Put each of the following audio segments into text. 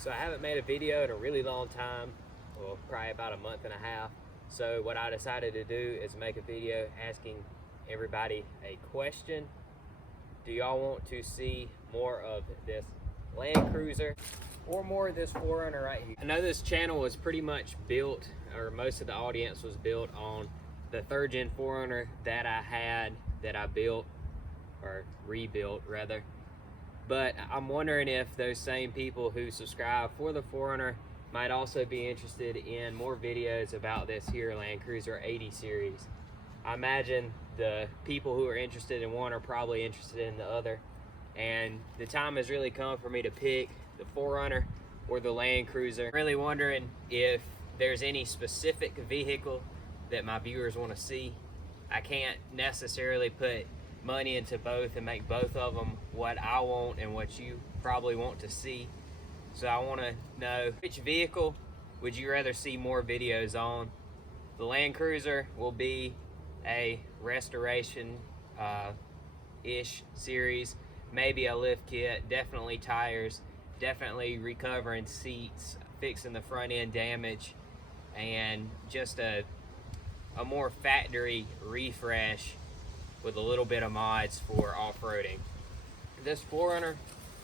So I haven't made a video in a really long time, well, probably about a month and a half. So what I decided to do is make a video asking everybody a question. Do y'all want to see more of this Land Cruiser or more of this 4Runner right here? I know this channel was pretty much built, or most of the audience was built on the 3rd gen 4Runner that I built, or rebuilt rather. But I'm wondering if those same people who subscribe for the 4Runner might also be interested in more videos about this here Land Cruiser 80 series. I imagine the people who are interested in one are probably interested in the other, and the time has really come for me to pick the 4Runner or the Land Cruiser. I'm really wondering if there's any specific vehicle that my viewers want to see. I can't necessarily put money into both and make both of them what I want and what you probably want to see. So I want to know, which vehicle would you rather see more videos on? The Land Cruiser will be a restoration ish series, maybe a lift kit, definitely tires, definitely recovering seats, fixing the front end damage, and just a more factory refresh with a little bit of mods for off-roading. This 4Runner,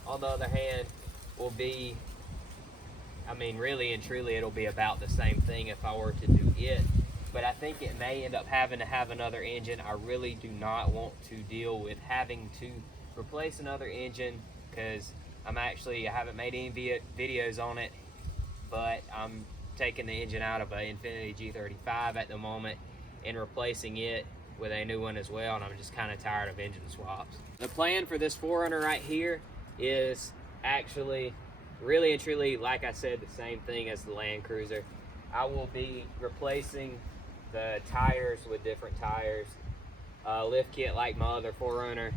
on the other hand, will be, I mean, really and truly it'll be about the same thing if I were to do it, but I think it may end up having to have another engine. I really do not want to deal with having to replace another engine, because I haven't made any videos on it, but I'm taking the engine out of an Infiniti G35 at the moment and replacing it with a new one as well, and I'm just kind of tired of engine swaps. The plan for this 4Runner right here is actually really and truly, like I said, the same thing as the Land Cruiser. I will be replacing the tires with different tires, lift kit like my other 4Runner.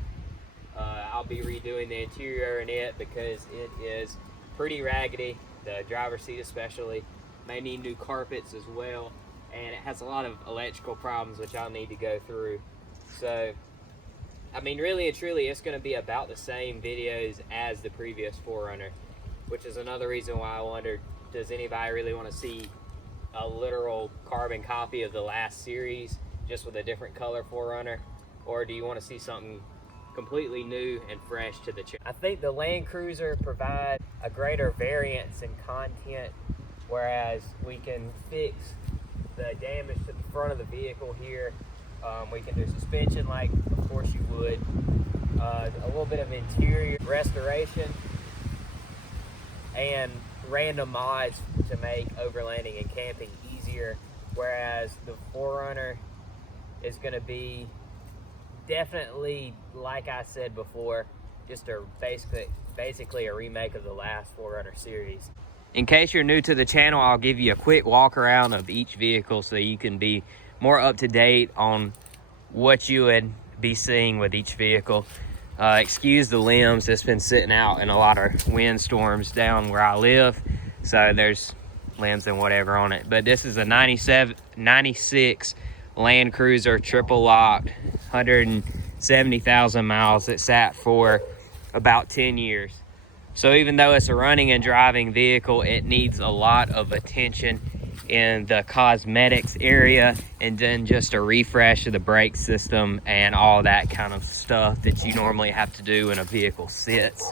I'll be redoing the interior in it because it is pretty raggedy, the driver's seat especially. May need new carpets as well, and it has a lot of electrical problems which I'll need to go through. So I mean, really and truly, it's going to be about the same videos as the previous 4Runner, which is another reason why I wondered, does anybody really want to see a literal carbon copy of the last series just with a different color 4Runner, or do you want to see something completely new and fresh to the channel? I think the Land Cruiser provides a greater variance in content, whereas we can fix the damage to the front of the vehicle here. We can do suspension like of course you would, a little bit of interior restoration, and random mods to make overlanding and camping easier, whereas the 4Runner is going to be definitely, like I said before, just a basically a remake of the last 4Runner series. In case you're new to the channel, I'll give you a quick walk around of each vehicle so you can be more up to date on what you would be seeing with each vehicle. Excuse the limbs, it's been sitting out in a lot of windstorms down where I live, so there's limbs and whatever on it. But this is a 96 Land Cruiser, triple locked, 170,000 miles. It sat for about 10 years. So even though it's a running and driving vehicle, it needs a lot of attention in the cosmetics area, and then just a refresh of the brake system and all that kind of stuff that you normally have to do when a vehicle sits.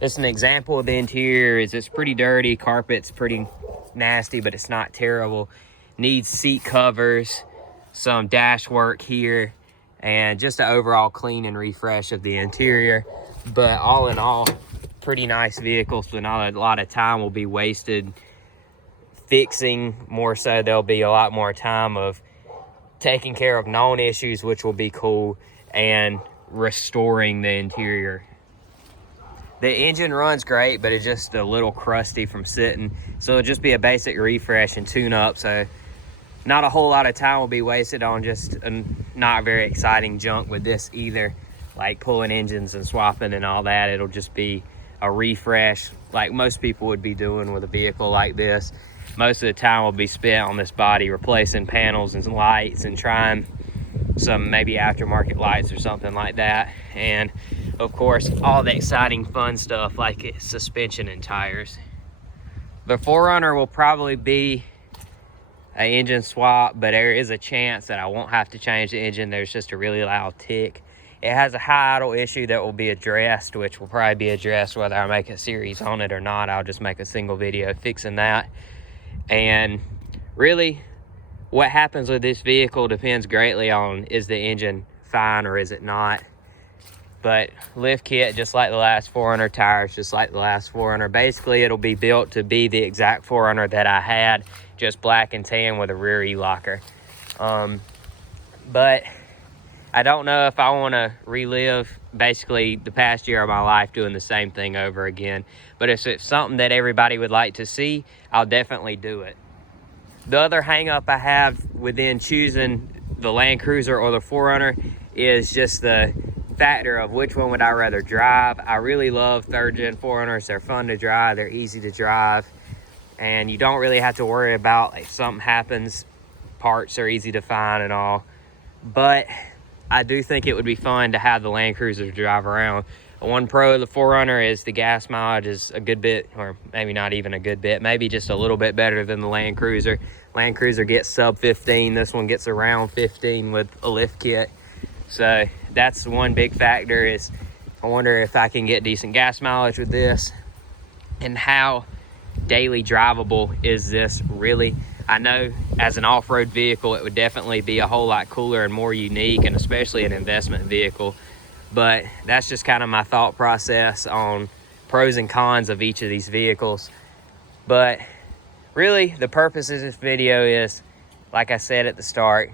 Just an example of the interior is it's pretty dirty, carpet's pretty nasty, but it's not terrible. Needs seat covers, some dash work here, and just an overall clean and refresh of the interior. But all in all, pretty nice vehicle, so not a lot of time will be wasted fixing. More so, there'll be a lot more time of taking care of known issues, which will be cool, and restoring the interior. The engine runs great, but it's just a little crusty from sitting, so it'll just be a basic refresh and tune up. So not a whole lot of time will be wasted on just not very exciting junk with this either, like pulling engines and swapping and all that. It'll just be a refresh like most people would be doing with a vehicle like this. Most of the time will be spent on this body replacing panels and lights and trying some maybe aftermarket lights or something like that. And of course, all the exciting fun stuff like suspension and tires. The 4Runner will probably be an engine swap, but there is a chance that I won't have to change the engine. There's just a really loud tick. It has a high idle issue that will be addressed, which will probably be addressed whether I make a series on it or not. I'll just make a single video fixing that. And really, what happens with this vehicle depends greatly on, is the engine fine or is it not? But lift kit, just like the last 4Runner, tires just like the last 4Runner. Basically, it'll be built to be the exact 4Runner that I had, just black and tan with a rear E-locker. But I don't know if I want to relive basically the past year of my life doing the same thing over again. But if it's something that everybody would like to see, I'll definitely do it. The other hang up I have within choosing the Land Cruiser or the 4Runner is just the factor of which one would I rather drive. I really love third gen 4Runners. They're fun to drive, they're easy to drive, and you don't really have to worry about if something happens. Parts are easy to find and all. But I do think it would be fun to have the Land Cruiser to drive around. One pro of the 4Runner is the gas mileage is a good bit, or maybe not even a good bit, maybe just a little bit better than the Land Cruiser. Land Cruiser gets sub 15. This one gets around 15 with a lift kit. So that's one big factor, is I wonder if I can get decent gas mileage with this, and how daily drivable is this really. I know as an off-road vehicle, it would definitely be a whole lot cooler and more unique, and especially an investment vehicle. But that's just kind of my thought process on pros and cons of each of these vehicles. But really, the purpose of this video is, like I said at the start,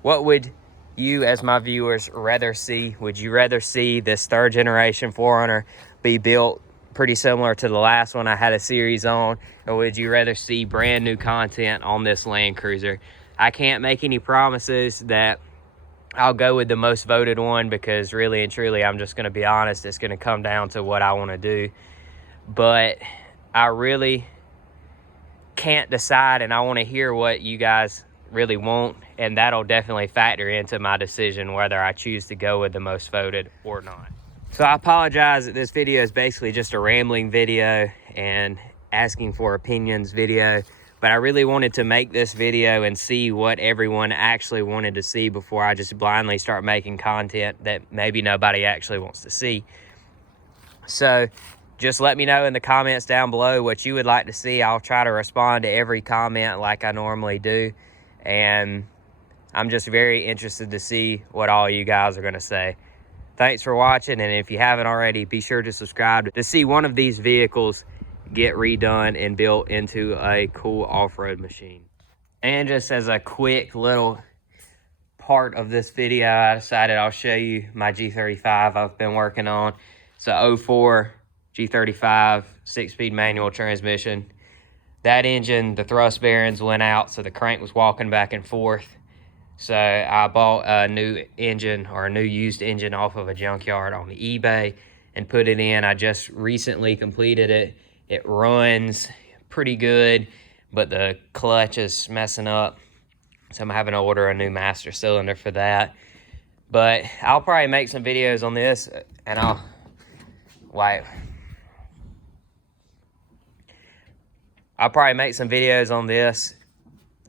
what would you as my viewers rather see? Would you rather see this third generation 4Runner be built pretty similar to the last one I had a series on, or would you rather see brand new content on this Land Cruiser? I can't make any promises that I'll go with the most voted one, because really and truly, I'm just going to be honest, it's going to come down to what I want to do. But I really can't decide, and I want to hear what you guys really want, and that'll definitely factor into my decision whether I choose to go with the most voted or not. So I apologize that this video is basically just a rambling video and asking for opinions video, but I really wanted to make this video and see what everyone actually wanted to see before I just blindly start making content that maybe nobody actually wants to see. So just let me know in the comments down below what you would like to see. I'll try to respond to every comment like I normally do. And I'm just very interested to see what all you guys are going to say. Thanks for watching, and if you haven't already, be sure to subscribe to see one of these vehicles get redone and built into a cool off-road machine. And just as a quick little part of this video, I decided I'll show you my G35 I've been working on. It's a 04 G35 6-speed manual transmission. That engine, the thrust bearings went out, so the crank was walking back and forth. So I bought a new engine, or a new used engine, off of a junkyard on eBay and put it in. I just recently completed it. It runs pretty good, but the clutch is messing up, so I'm having to order a new master cylinder for that. But I'll probably make some videos on this, and I'll probably make some videos on this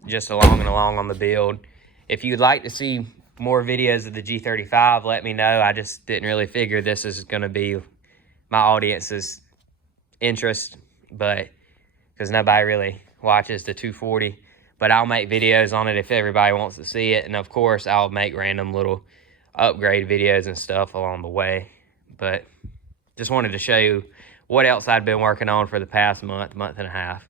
just along on the build. If you'd like to see more videos of the G35, let me know. I just didn't really figure this is going to be my audience's interest, but because nobody really watches the 240. But I'll make videos on it if everybody wants to see it. And of course, I'll make random little upgrade videos and stuff along the way. But just wanted to show you what else I'd been working on for the past month and a half.